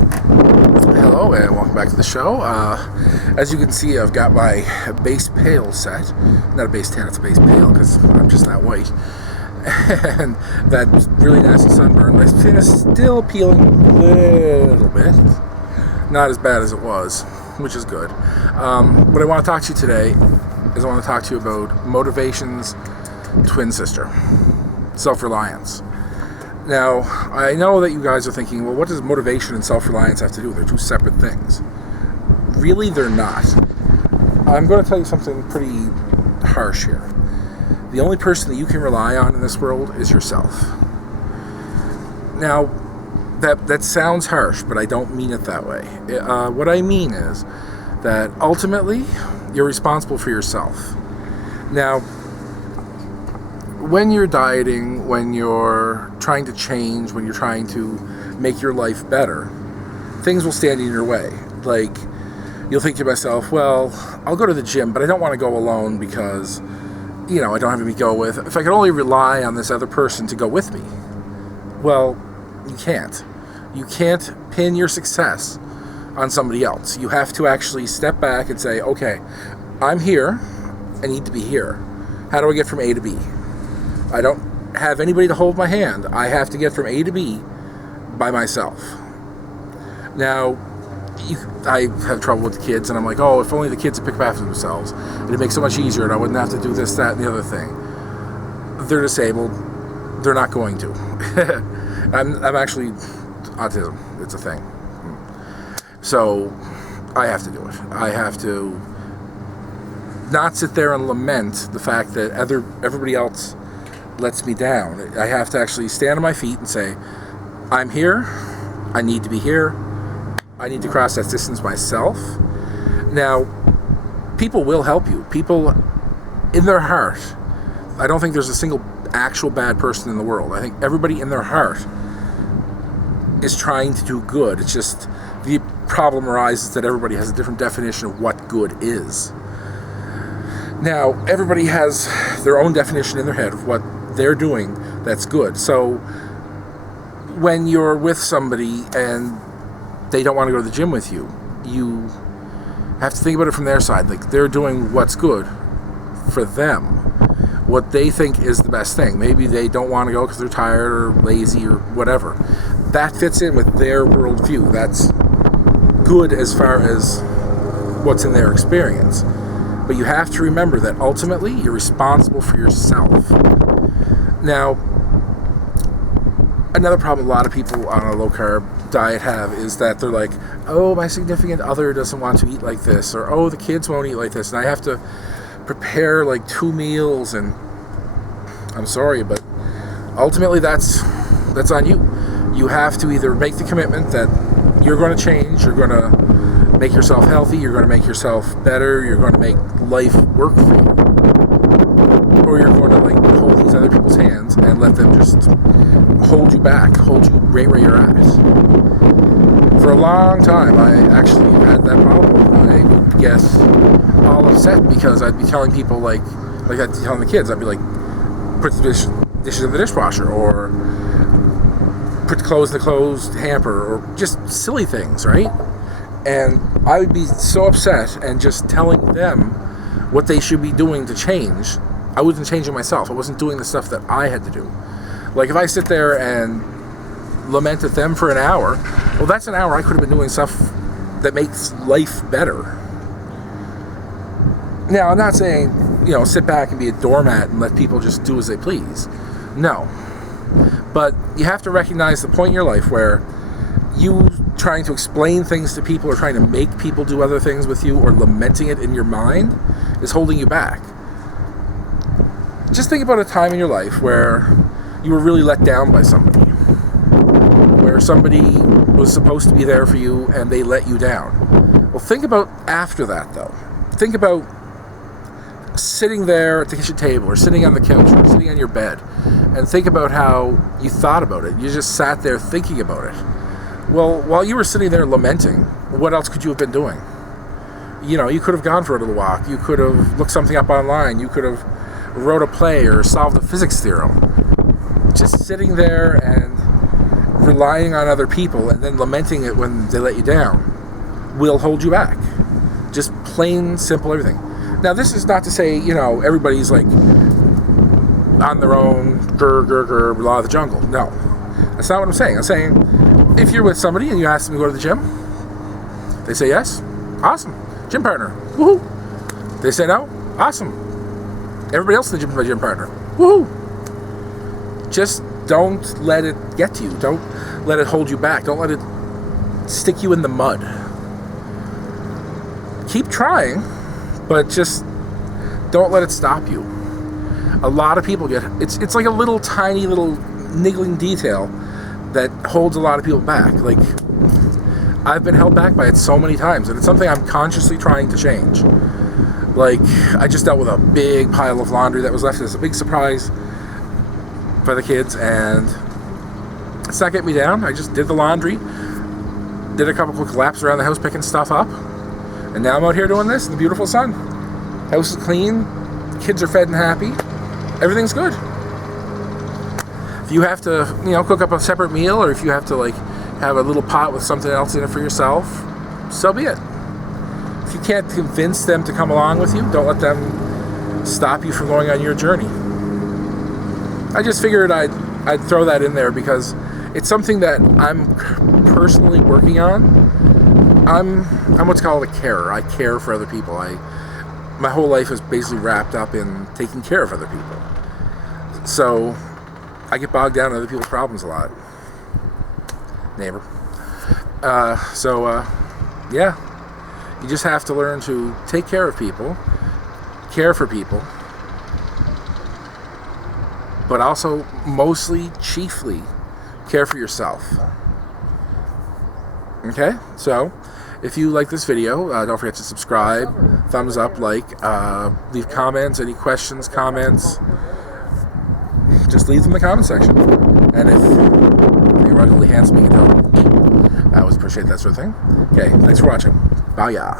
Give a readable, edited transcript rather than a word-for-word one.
Hello and welcome back to the show. As you can see, I've got my base pail set. Not a base tan, it's a base pail because I'm just that white. And that really nasty sunburn, my skin is still peeling a little bit. Not as bad as it was, which is good. What I want to talk to you today is I want to talk to you about motivation's twin sister, self-reliance. Now, I know that you guys are thinking, well, what does motivation and self-reliance have to do? They're two separate things. Really, they're not. I'm going to tell you something pretty harsh here. The only person that you can rely on in this world is yourself. Now, that sounds harsh, but I don't mean it that way. What I mean is that ultimately, you're responsible for yourself. Now, when you're dieting, when you're trying to change, when you're trying to make your life better, things will stand in your way. Like, you'll think to yourself, well, I'll go to the gym, but I don't want to go alone because, I don't have anybody to go with. If I could only rely on this other person to go with me. Well, you can't. You can't pin your success on somebody else. You have to actually step back and say, okay, I'm here. I need to be here. How do I get from A to B? I don't have anybody to hold my hand. I have to get from A to B by myself. Now, I have trouble with the kids, and I'm like, oh, if only the kids would pick up after themselves. It'd make it so much easier, and I wouldn't have to do this, that, and the other thing. They're disabled. They're not going to. I'm actually autism. It's a thing. So I have to do it. I have to not sit there and lament the fact that everybody else lets me down. I have to actually stand on my feet and say, I'm here. I need to be here. I need to cross that distance myself. Now, people will help you. People, in their heart, I don't think there's a single actual bad person in the world. I think everybody in their heart is trying to do good. It's just the problem arises that everybody has a different definition of what good is. Now, everybody has their own definition in their head of what they're doing that's good. So when you're with somebody and they don't want to go to the gym with you, you have to think about it from their side. Like, they're doing what's good for them, what they think is the best thing. Maybe they don't want to go because they're tired or lazy or whatever. That fits in with their worldview. That's good as far as what's in their experience. But you have to remember that ultimately you're responsible for yourself. Now, another problem a lot of people on a low-carb diet have is that they're like, oh, my significant other doesn't want to eat like this, or oh, the kids won't eat like this, and I have to prepare like 2 meals, and I'm sorry, but ultimately that's on you. You have to either make the commitment that you're going to change, you're going to make yourself healthy, you're going to make yourself better, you're going to make life work for you, or you're going to hold these other people's hands and let them just hold you back, hold you right where you're at. For a long time, I actually had that problem. I would get all upset because I'd be telling people like I'd be telling the kids, I'd be like, put the dishes in the dishwasher, or put the clothes in the clothes hamper, or just silly things, right? And I would be so upset and just telling them what they should be doing to change. I wasn't changing myself. I wasn't doing the stuff that I had to do. Like, if I sit there and lament at them for an hour, well, that's an hour I could have been doing stuff that makes life better. Now, I'm not saying, sit back and be a doormat and let people just do as they please. No. But you have to recognize the point in your life where you trying to explain things to people or trying to make people do other things with you or lamenting it in your mind is holding you back. Just think about a time in your life where you were really let down by somebody, where somebody was supposed to be there for you and they let you down. Well, think about after that, though. Think about sitting there at the kitchen table or sitting on the couch or sitting on your bed, and think about how you thought about it. You just sat there thinking about it. Well, while you were sitting there lamenting, what else could you have been doing? You could have gone for a little walk. You could have looked something up online. You could have wrote a play or solved a physics theorem. Just sitting there and relying on other people and then lamenting it when they let you down will hold you back. Just plain simple everything. Now, this is not to say, everybody's like on their own, law of the jungle. No, that's not what I'm saying. I'm saying if you're with somebody and you ask them to go to the gym, they say yes, awesome, gym partner, woohoo. They say no, awesome, everybody else in the gym is my gym partner, woohoo. Just don't let it get to you. Don't let it hold you back. Don't let it stick you in the mud. Keep trying, but just don't let it stop you. A lot of people it's like a little tiny little niggling detail that holds a lot of people back. Like, I've been held back by it so many times, and it's something I'm consciously trying to change. Like, I just dealt with a big pile of laundry that was left as a big surprise for the kids, and it's not getting me down. I just did the laundry, did a couple quick laps around the house picking stuff up, and now I'm out here doing this in the beautiful sun. House is clean, kids are fed and happy, everything's good. If you have to, cook up a separate meal, or if you have to have a little pot with something else in it for yourself, so be it. If you can't convince them to come along with you, don't let them stop you from going on your journey. I just figured I'd throw that in there because it's something that I'm personally working on. I'm what's called a carer. I care for other people. My whole life is basically wrapped up in taking care of other people. So I get bogged down in other people's problems a lot. Neighbor. Yeah. You just have to learn to take care of people, care for people, but also chiefly, care for yourself. Okay? So, if you like this video, don't forget to subscribe, thumbs up, leave comments, any questions, comments, just leave them in the comment section. And if you're ruggedly handsome, you can tell me. I always appreciate that sort of thing. Okay, thanks for watching. Bye, ya.